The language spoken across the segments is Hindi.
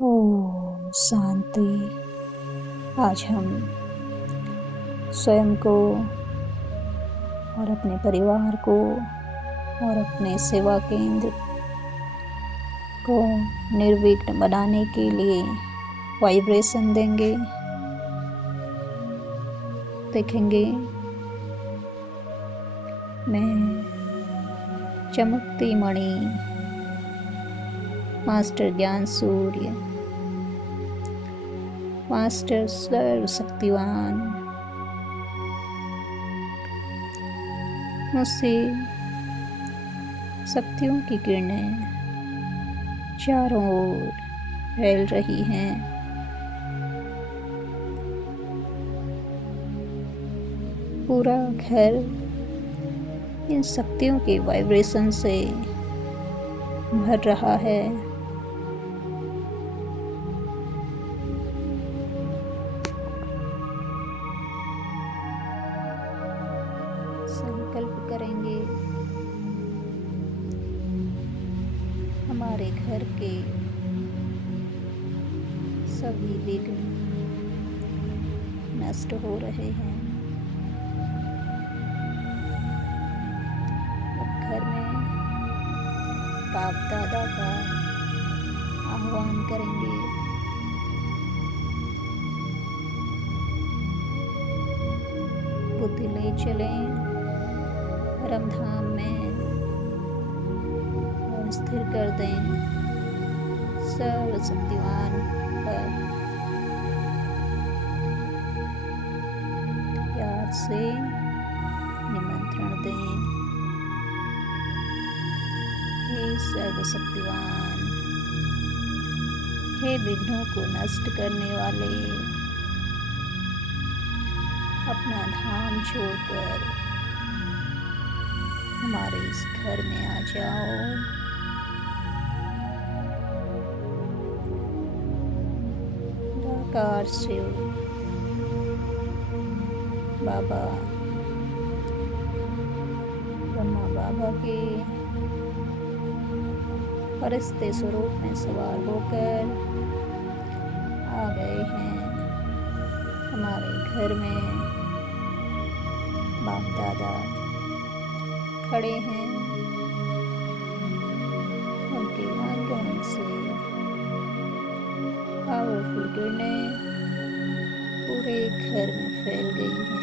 ओम शांति। आज हम स्वयं को और अपने परिवार को और अपने सेवा केंद्र को निर्विघ्न बनाने के लिए वाइब्रेशन देंगे। देखेंगे मैं चमकती मणि मास्टर ज्ञान सूर्य, मास्टर सर्वशक्तिवान मुझसे शक्तियों की किरणें चारों ओर फैल रही हैं। पूरा घर इन शक्तियों के वाइब्रेशन से भर रहा है। संकल्प करेंगे हमारे घर के सभी विघ्न नष्ट हो रहे हैं। घर में बाप दादा का आह्वान करेंगे। बुद्धि ले चलें परमधाम में और स्थिर कर दें सर्वशक्तिवान पर। प्यार से निमंत्रण दें, हे सर्वशक्तिवान, हे विघ्नों को नष्ट करने वाले, अपना धाम छोड़कर हमारे इस घर में आ जाओ। निराकार शिव बाबा, ब्रह्मा बाबा के फरिश्ते स्वरूप में सवार होकर आ गए हैं हमारे घर में। बाप दादा खड़े हैं, उनके आंगन से पावरफुल किरणें पूरे घर में फैल गई हैं।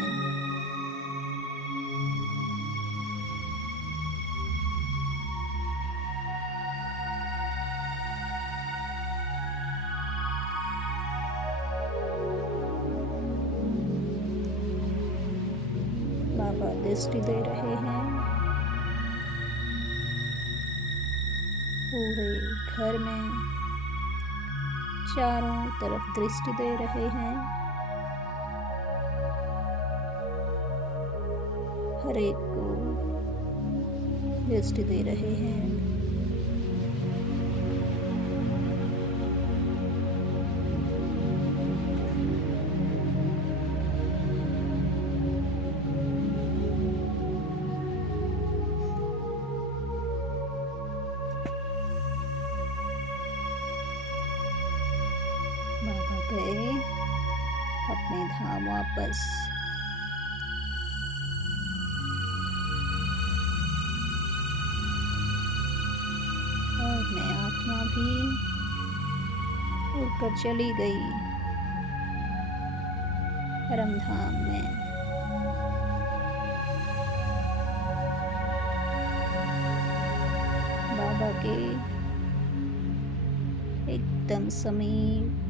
बाबा दृष्टि दे रहे हैं, पूरे घर में चारों तरफ दृष्टि दे रहे हैं। हर एक को दृष्टि दे रहे हैं। बाबा गए अपने धाम वापस। और मैं आत्मा भी उड़कर चली गई परमधाम में। बाबा के एकदम समीप।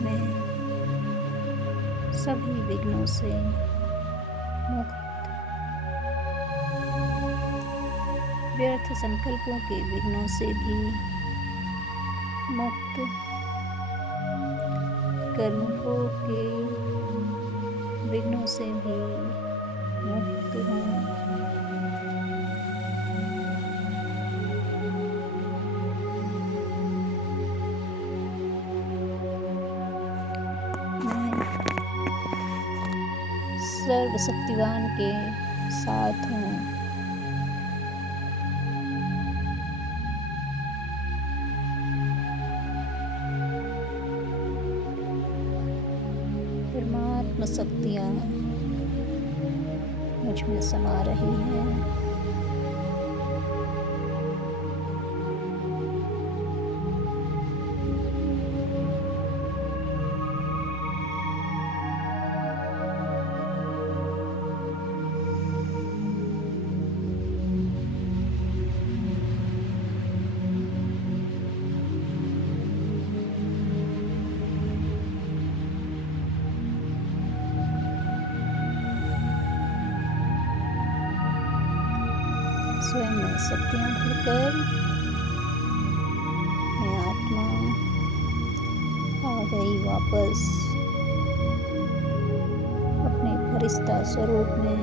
मैं सभी विघ्नों से मुक्त, व्यर्थ संकल्पों के विघ्नों से भी मुक्त, कर्मभोग के विघ्नों से भी मुक्त हूँ। मैं सर्वशक्तिवान के साथ हूँ। परमात्मा शक्तियाँ मुझ में समा रही हैं। स्वयं में शक्तियाँ भरकर मैं आत्मा आ गई वापस अपने फरिश्ता स्वरूप में।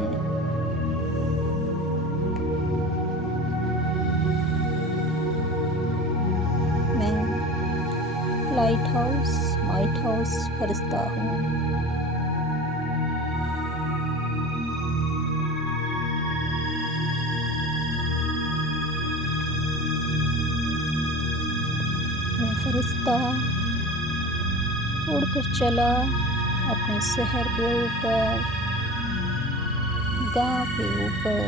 मैं लाइट हाउस फरिश्ता हूँ। मैं फरिश्ता उड़कर चला अपने शहर के ऊपर, गांव के ऊपर।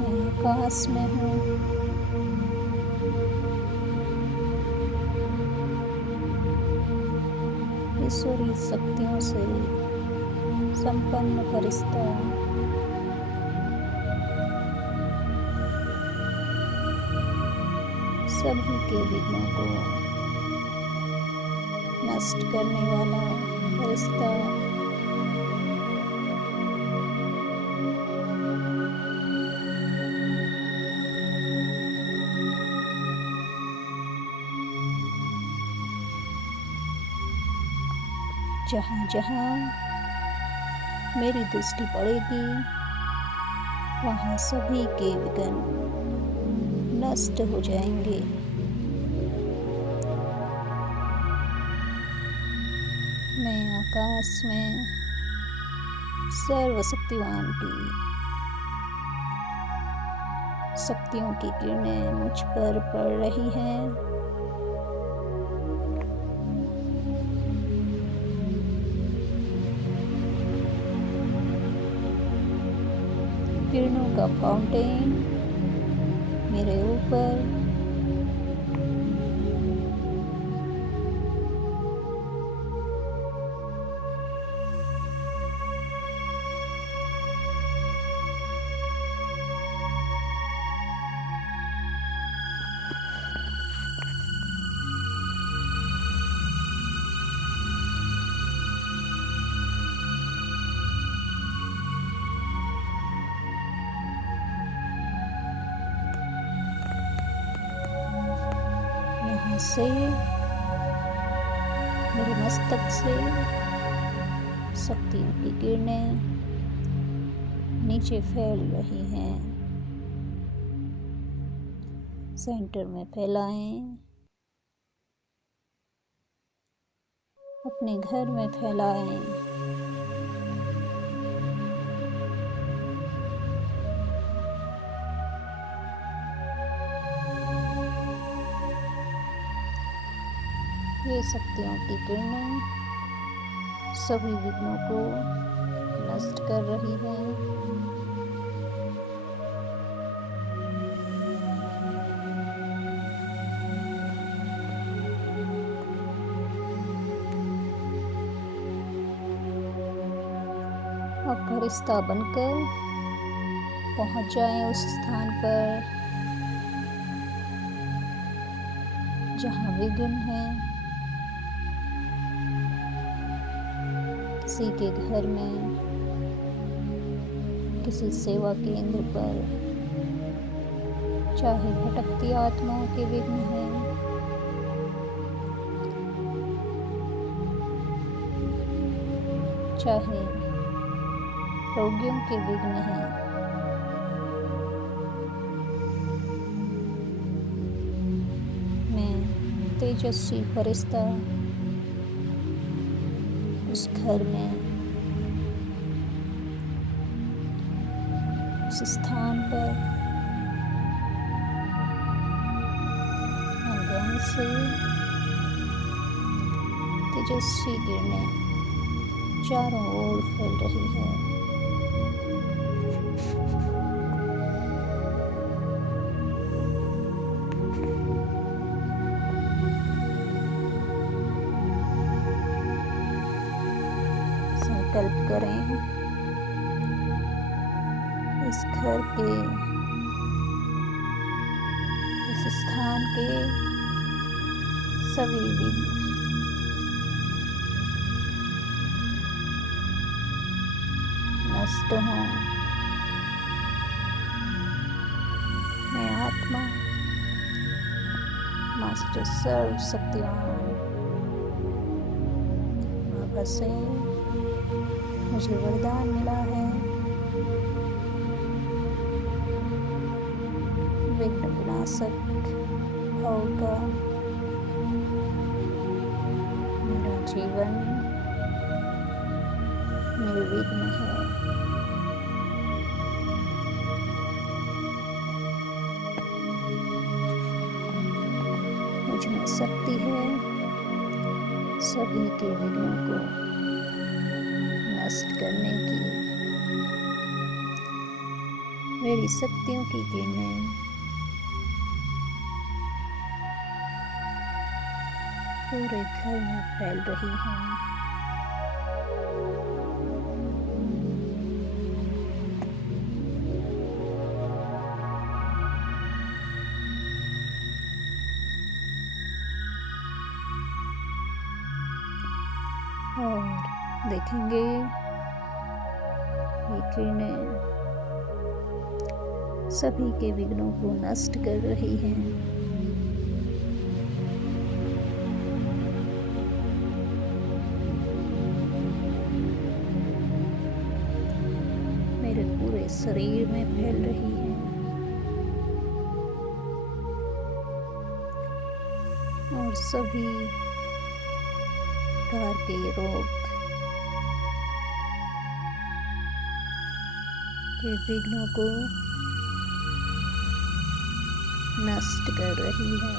मैं आकाश में हूँ। ईश्वरीय शक्तियों से संपन्न फरिश्ता सभी के विघ्नों को नष्ट करने वाला फरिश्ता। जहाँ जहाँ मेरी दृष्टि पड़ेगी वहाँ सभी के विघ्न नष्ट हो जाएंगे। मैं आकाश में सर्वशक्तिवान की शक्तियों की किरणें मुझ पर पड़ रही हैं। किरणों का फाउंटेन मेरे ऊपर से मेरे मस्तक से शक्तियों की किरणें नीचे फैल रही हैं। सेंटर में फैलाएं, अपने घर में फैलाएं। ये शक्तियों की किरणें सभी विघ्नों को नष्ट कर रही हैं। अब फरिश्ता बनकर पहुंच जाएं उस स्थान पर जहां विघ्न है। किसी के घर में, किसी सेवा केंद्र पर, चाहे भटकती आत्माओं के विघ्न हैं, चाहे रोगियों के विघ्न हैं, मैं तेजस्वी फरिश्ता उस घर में, उस स्थान पर आंगन से तेजस्वी किरणें चारों ओर फैल रही है। संकल्प करें इस घर के, इस स्थान के सभी विघ्न नष्ट हों। मैं आत्मा मास्टर सर्व शक्तिवान बाबा से मुझे वरदान मिला है, विघ्न विनाशक भाव का मेरा जीवन निर्विघ्न है। मुझ में शक्ति है सभी के विघ्नों को नष्ट करने की। मेरी शक्तियों की किरणें पूरे घर में फैल रही हैं। और देखेंगे ये किरणें सभी के विघ्नों को नष्ट कर रही हैं। मेरे पूरे शरीर में फैल रही है और सभी प्रकार के रोग के विघ्नों को नष्ट कर रही है।